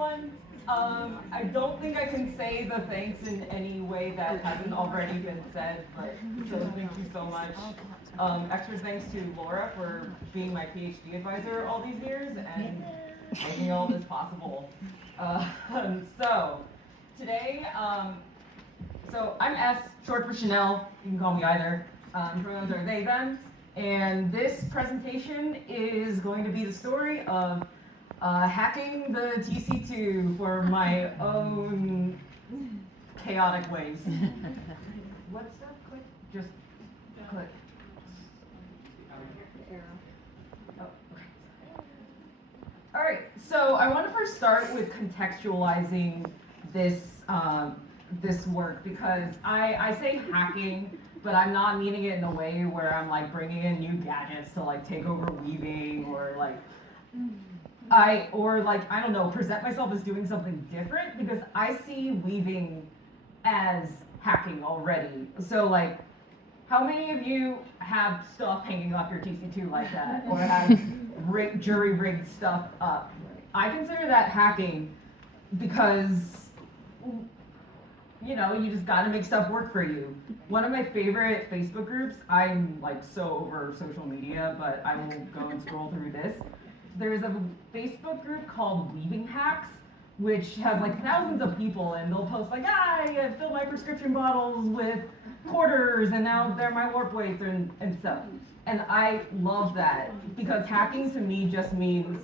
everyone. I don't think I can say the thanks in any way that hasn't already been said, but so thank you so much. Extra thanks to Laura for being my PhD advisor all these years and making all this possible. So today, so I'm S, short for Chanel. You can call me either. Pronouns are they, them. And this presentation is going to be the story of hacking the TC2 for my own chaotic ways. What's that? Click? Just click. Oh, okay. All right, so I want to first start with contextualizing this this work because I say hacking, but I'm not meaning it in a way where I'm like bringing in new gadgets to like take over weaving or like I don't know, present myself as doing something different because I see weaving as hacking already. So like, how many of you have stuff hanging off your TC2 like that or have jury rigged stuff up? I consider that hacking because you know, you just gotta make stuff work for you. One of my favorite Facebook groups, I'm like so over social media, but I will go and scroll through this. There's a Facebook group called Weaving Hacks, which has like thousands of people, and they'll post like, I fill my prescription bottles with quarters, and now they're my warp weights and stuff. And I love that, because hacking to me just means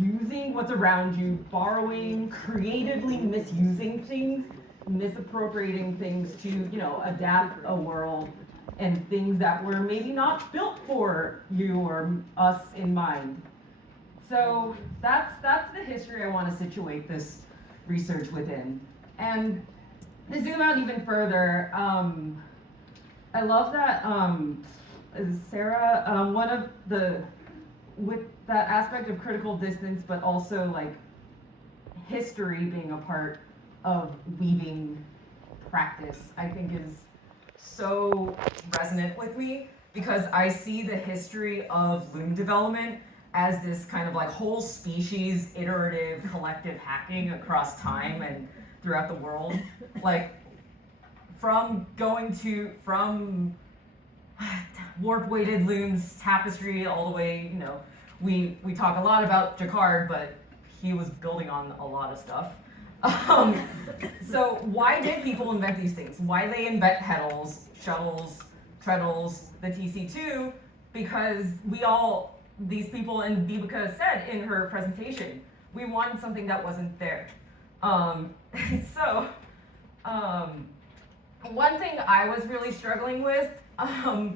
using what's around you, borrowing, creatively misusing things, misappropriating things to, you know, adapt a world and things that were maybe not built for you or us in mind. So that's the history I want to situate this research within. And to zoom out even further, I love that Sarah, one of the, with that aspect of critical distance, but also like history being a part of weaving practice, I think is so resonant with me because I see the history of loom development as this kind of like whole species iterative collective hacking across time and throughout the world. Like from warp weighted looms, tapestry, all the way, you know, we talk a lot about Jacquard, but he was building on a lot of stuff. So why did people invent these things? Why they invent pedals, shuttles, treadles, the TC2? Because these people, and Vibeke said in her presentation, we wanted something that wasn't there. One thing I was really struggling with the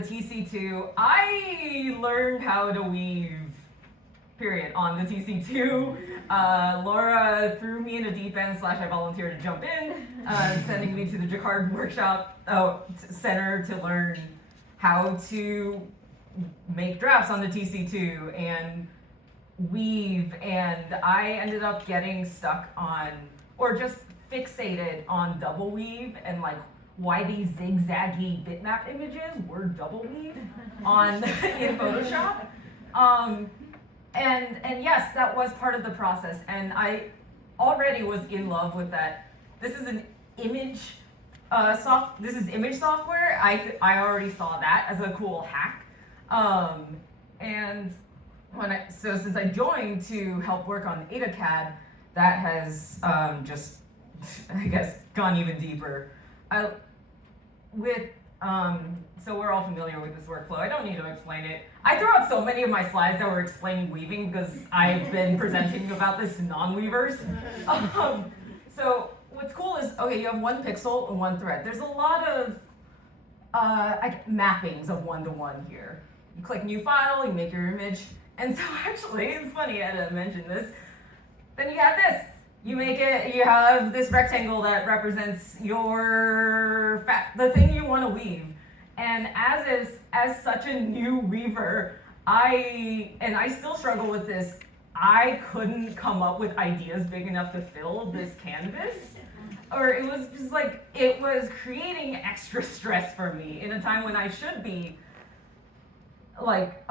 TC2, I learned how to weave, period, on the TC2. Laura threw me in a deep end / I volunteered to jump in, sending me to the Jacquard workshop center to learn how to make drafts on the TC2 and weave, and I ended up getting stuck on, or just fixated on double weave and like why these zigzaggy bitmap images were double weave in Photoshop. And yes, that was part of the process, and I already was in love with that. This is an image this is image software. I already saw that as a cool hack. And since I joined to help work on AdaCAD, that has just, I guess, gone even deeper. So we're all familiar with this workflow. I don't need to explain it. I threw out so many of my slides that were explaining weaving because I've been presenting about this to non-weavers. So what's cool is, okay, you have one pixel and one thread. There's a lot of mappings of one-to-one here. You click new file, you make your image. And so actually, it's funny, I had to mention this. Then you have this. You have this rectangle that represents the thing you want to weave. And as such a new weaver, I still struggle with this. I couldn't come up with ideas big enough to fill this canvas. Or it was just like, it was creating extra stress for me in a time when I should be like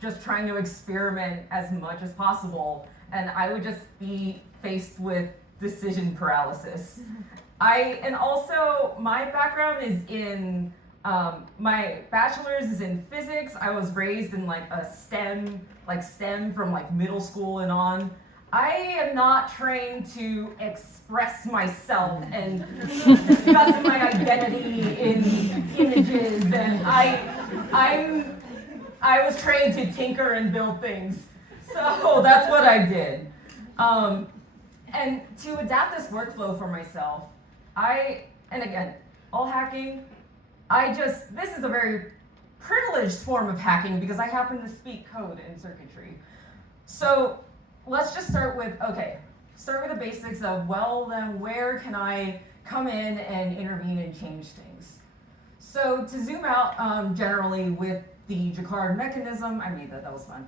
just trying to experiment as much as possible, and I would just be faced with decision paralysis. And also my background is in, my bachelor's is in physics. I was raised in like a STEM from like middle school and on. I am not trained to express myself and discuss my identity in images, and I was trained to tinker and build things. So that's what I did. And to adapt this workflow for myself, and again, all hacking, this is a very privileged form of hacking because I happen to speak code in circuitry. So let's just start with the basics of, well, then where can I come in and intervene and change things? So to zoom out, generally with the Jacquard mechanism, I made that was fun.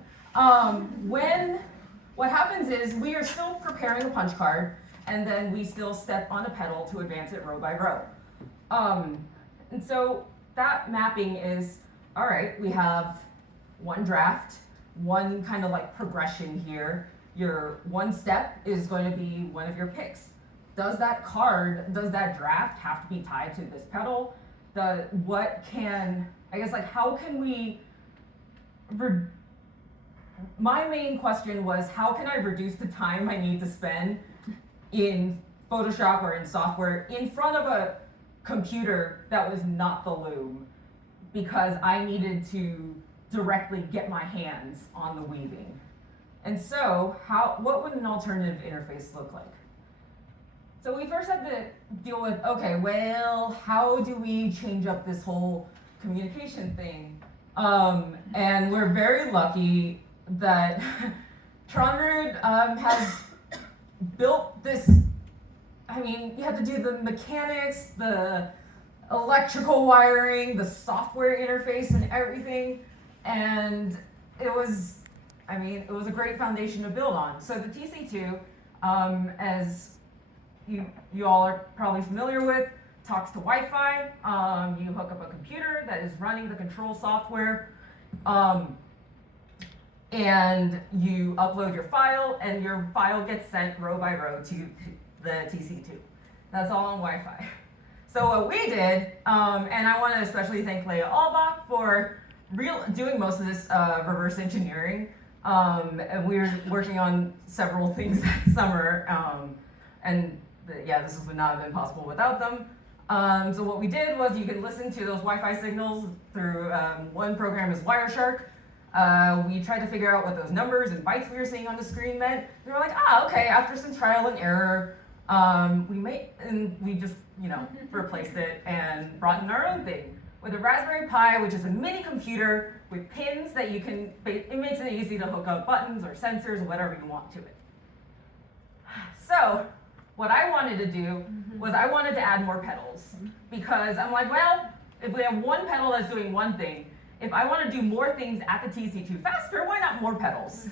What happens is we are still preparing a punch card, and then we still step on a pedal to advance it row by row. And so that mapping is, all right, we have one draft, one kind of like progression here. Your one step is going to be one of your picks. Does that draft have to be tied to this pedal? How can we, my main question was, how can I reduce the time I need to spend in Photoshop or in software in front of a computer that was not the Loom, because I needed to directly get my hands on the weaving. And so, what would an alternative interface look like? So we first had to deal with, how do we change up this whole communication thing? And we're very lucky that Tronrud has built this. I mean, you have to do the mechanics, the electrical wiring, the software interface, and everything. And it was a great foundation to build on. So the TC2, as you all are probably familiar with, talks to Wi-Fi. You hook up a computer that is running the control software, and you upload your file, and your file gets sent row by row to the TC2. That's all on Wi-Fi. So what we did, and I want to especially thank Leah Albach for doing most of this reverse engineering. And we were working on several things that summer, this would not have been possible without them. So what we did was you could listen to those Wi-Fi signals through, one program is Wireshark. We tried to figure out what those numbers and bytes we were seeing on the screen meant. We were like, after some trial and error, we just, replaced it and brought in our own thing. With a Raspberry Pi, which is a mini computer with pins that it makes it easy to hook up buttons or sensors or whatever you want to it. So, what I wanted to do was I wanted to add more pedals, because I'm like, well, if we have one pedal that's doing one thing, if I want to do more things at the TC2 faster, why not more pedals?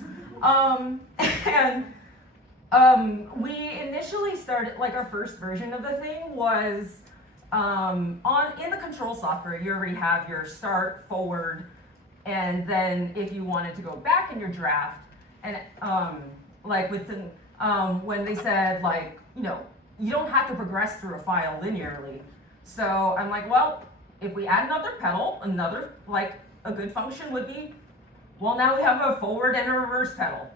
We initially started, our first version of the thing was in the control software, you already have your start, forward, and then if you wanted to go back in your draft, and when they said you don't have to progress through a file linearly. So I'm like, well, if we add another pedal, a good function would be, well, now we have a forward and a reverse pedal.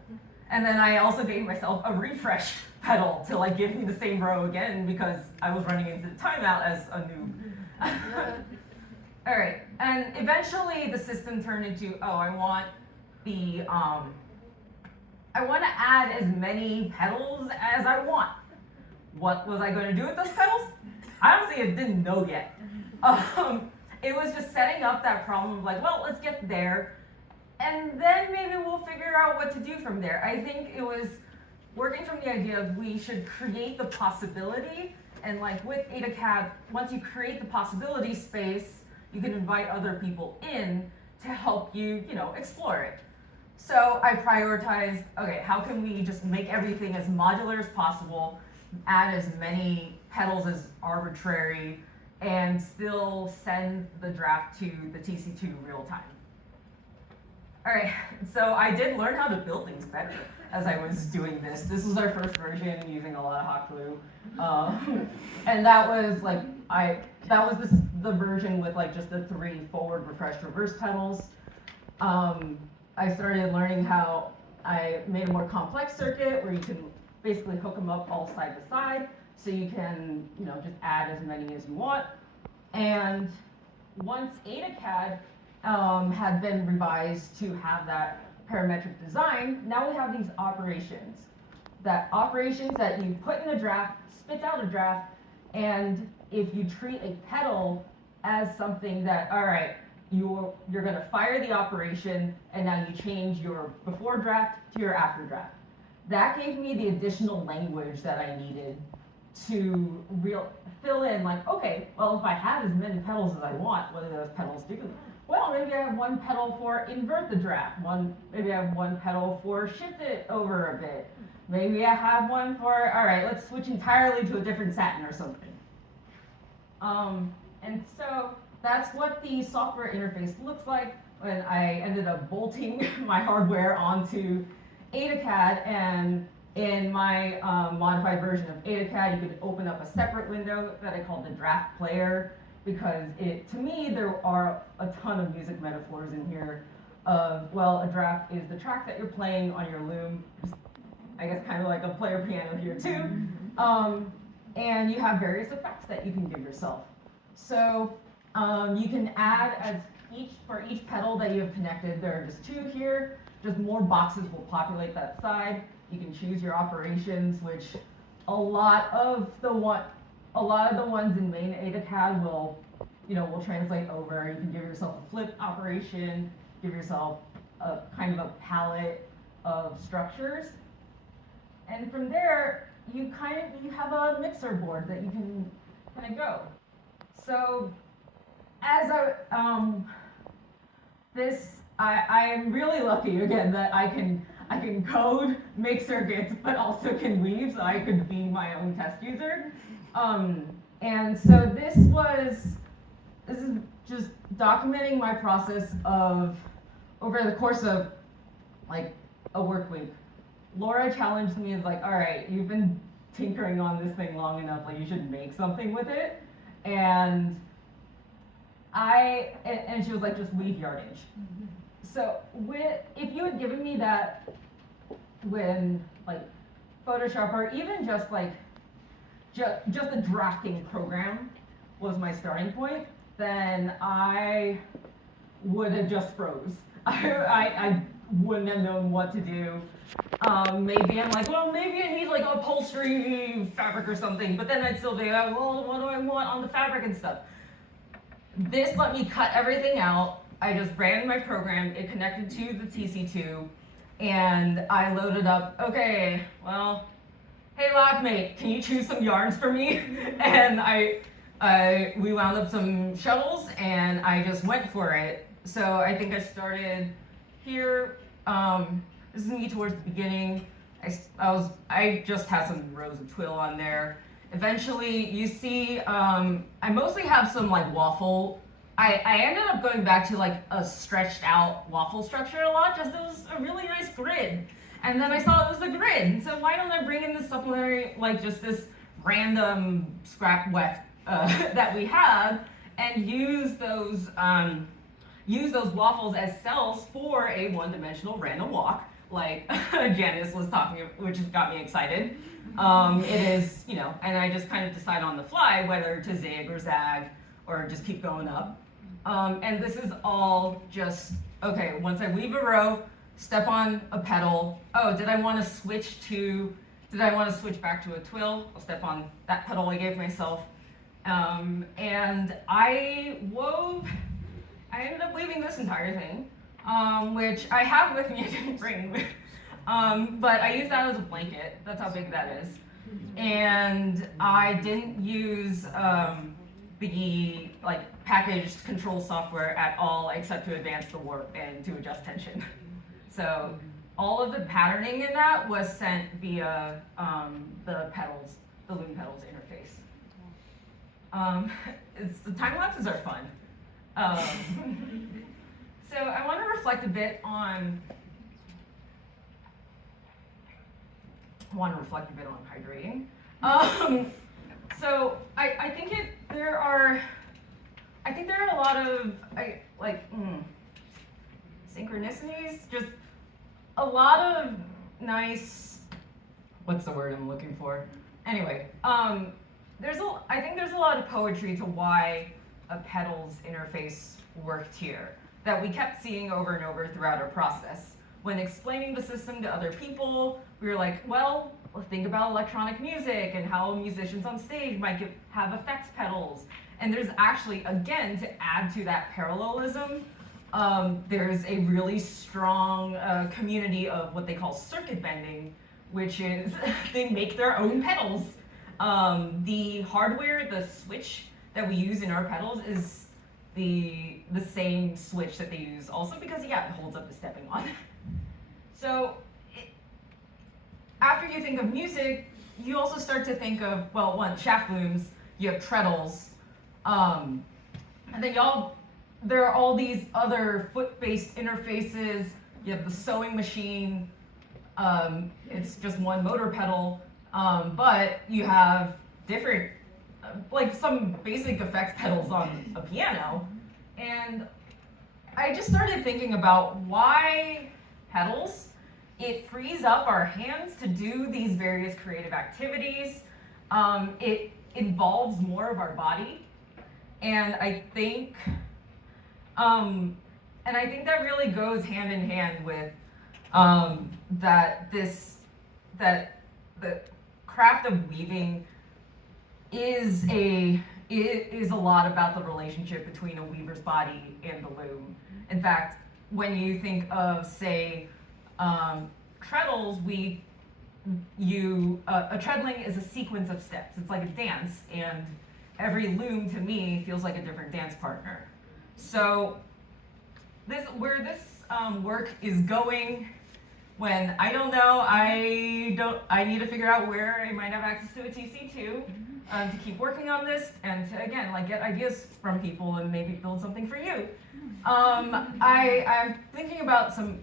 And then I also gave myself a refresh pedal to give me the same row again, because I was running into the timeout as a noob. All right, and eventually the system turned into, I want to add as many pedals as I want. What was I going to do with those pedals? Honestly, I didn't know yet. It was just setting up that problem of let's get there, and then maybe we'll figure out what to do from there. I think it was working from the idea of we should create the possibility, and with AdaCAD, once you create the possibility space, you can invite other people in to help you, explore it. So I prioritized, how can we just make everything as modular as possible, add as many pedals as arbitrary, and still send the draft to the TC2 real time. All right, so I did learn how to build things better as I was doing this. This was our first version using a lot of hot glue, and that was like the version with like just the 3 forward, refresh, reverse pedals. I started learning how I made a more complex circuit where you can basically hook them up all side to side, so you can just add as many as you want. And once AdaCAD had been revised to have that parametric design, now we have these operations. Operations that you put in a draft, spits out a draft, and if you treat a pedal as something that, all right, you're gonna fire the operation, and now you change your before draft to your after draft. That gave me the additional language that I needed to fill in, like, okay, well, if I have as many pedals as I want, what do those pedals do? Well, maybe I have one pedal for invert the draft. Maybe I have one pedal for shift it over a bit. Maybe I have one for, all right, let's switch entirely to a different satin or something. And so that's what the software interface looks like when I ended up bolting my hardware onto AdaCAD. And in my modified version of AdaCAD, you could open up a separate window that I called the draft player, because to me, there are a ton of music metaphors in here of, well, a draft is the track that you're playing on your Loom, I guess kind of like a player piano here too. And you have various effects that you can give yourself. So you can add for each pedal that you have connected, there are just 2 here, just more boxes will populate that side. You can choose your operations, which a lot of the ones in main AdaCAD will translate over. You can give yourself a flip operation, give yourself a kind of a palette of structures, and from there you have a mixer board that you can kind of go. So as I'm really lucky again that I can code, make circuits, but also can weave, so I could be my own test user. And so this is just documenting my process over the course of like a work week. Laura challenged me, is like, all right, you've been tinkering on this thing long enough, like you should make something with it. And she was like, just leave yardage. Mm-hmm. So if you had given me that when like Photoshop, or even just like just a drafting program was my starting point, then I would have just froze. I wouldn't have known what to do. Maybe I'm like, well, maybe I need like upholstery fabric or something, but then I'd still be like, well, what do I want on the fabric and stuff? This let me cut everything out. I just ran my program, it connected to the TC2, and I loaded up, okay, well, hey LabMate, can you choose some yarns for me? And we wound up some shuttles, and I just went for it. So I think I started here. This is me towards the beginning. I just had some rows of twill on there. Eventually, you see, I mostly have some like waffle. I ended up going back to like a stretched out waffle structure a lot, just it was a really nice grid. And then I saw it was the grid, so why don't I bring in this supplementary, like just this random scrap weft that we have, and use those waffles as cells for a one-dimensional random walk, like Janice was talking, which got me excited. It is, and I just kind of decide on the fly whether to zig or zag or just keep going up. And this is all just, okay, once I weave a row, step on a pedal. Oh, did I want to switch back to a twill? I'll step on that pedal I gave myself. And I ended up weaving this entire thing, which I have with me, I didn't bring with. But I use that as a blanket. That's how big that is. And I didn't use the packaged control software at all, except to advance the warp and to adjust tension. So all of the patterning in that was sent via the Loom pedals interface. The time lapses are fun. So I want to reflect a bit on hydrating. So I think there are a lot of synchronicities, just a lot of nice, what's the word I'm looking for? Anyway, I think there's a lot of poetry to why a petals interface worked here that we kept seeing over and over throughout our process. When explaining the system to other people, we were like, well, think about electronic music and how musicians on stage might have effects pedals. And there's actually, again, to add to that parallelism, there's a really strong community of what they call circuit bending, which is they make their own pedals. The hardware, the switch that we use in our pedals is the same switch that they use also because, yeah, it holds up the stepping on. So after you think of music, you also start to think of, well, one, shaft looms, you have treadles, and then there are all these other foot-based interfaces. You have the sewing machine, it's just one motor pedal, but you have different, like some basic effects pedals on a piano. And I just started thinking about why pedals. It frees up our hands to do these various creative activities. It involves more of our body. And I think that really goes hand in hand with that the craft of weaving is a lot about the relationship between a weaver's body and the loom. In fact, when you think of, say, treadles, a treadling is a sequence of steps. It's like a dance, and every loom to me feels like a different dance partner. So where this work is going, when I don't know, I need to figure out where I might have access to a TC2 to keep working on this and to, again, like get ideas from people and maybe build something for you. I'm thinking about some,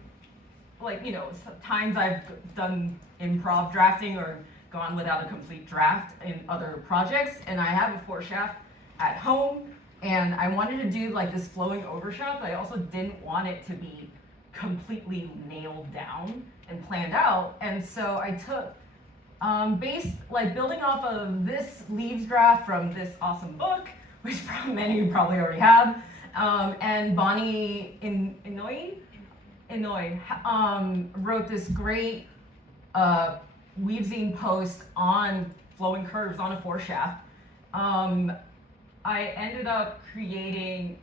times I've done improv drafting or gone without a complete draft in other projects, and I have a 4-shaft at home, and I wanted to do like this flowing overshaft, but I also didn't want it to be completely nailed down and planned out, and so I took building off of this leaves draft from this awesome book, which many of you probably already have, and Bonnie Inouye wrote this great weavezine post on flowing curves on a 4-shaft. I ended up creating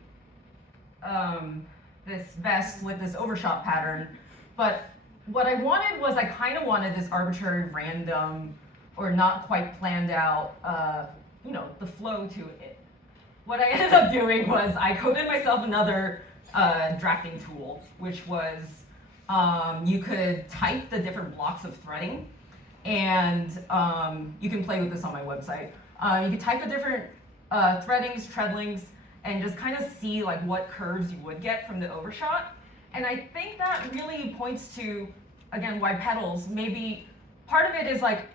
this vest with this overshot pattern, but what I wanted was I kind of wanted this arbitrary, random, or not quite planned out, the flow to it. What I ended up doing was I coded myself another drafting tool, which was you could type the different blocks of threading, and you can play with this on my website. You could type the different threadings, treadlings, and just kind of see like what curves you would get from the overshot. And I think that really points to, again, why pedals. Maybe part of it is like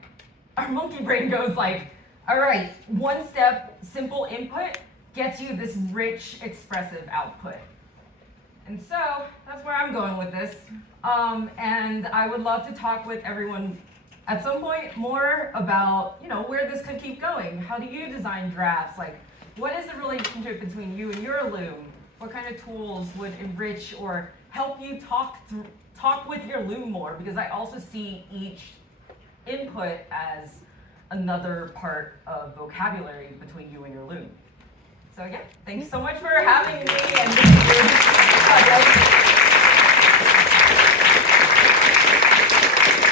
our monkey brain goes like, all right, one step, simple input gets you this rich, expressive output. And so that's where I'm going with this. And I would love to talk with everyone at some point more about, where this could keep going. How do you design drafts? Like, what is the relationship between you and your loom? What kind of tools would enrich or help you talk with your loom more? Because I also see each input as another part of vocabulary between you and your loom. So yeah, thanks so much for having me and this is your project.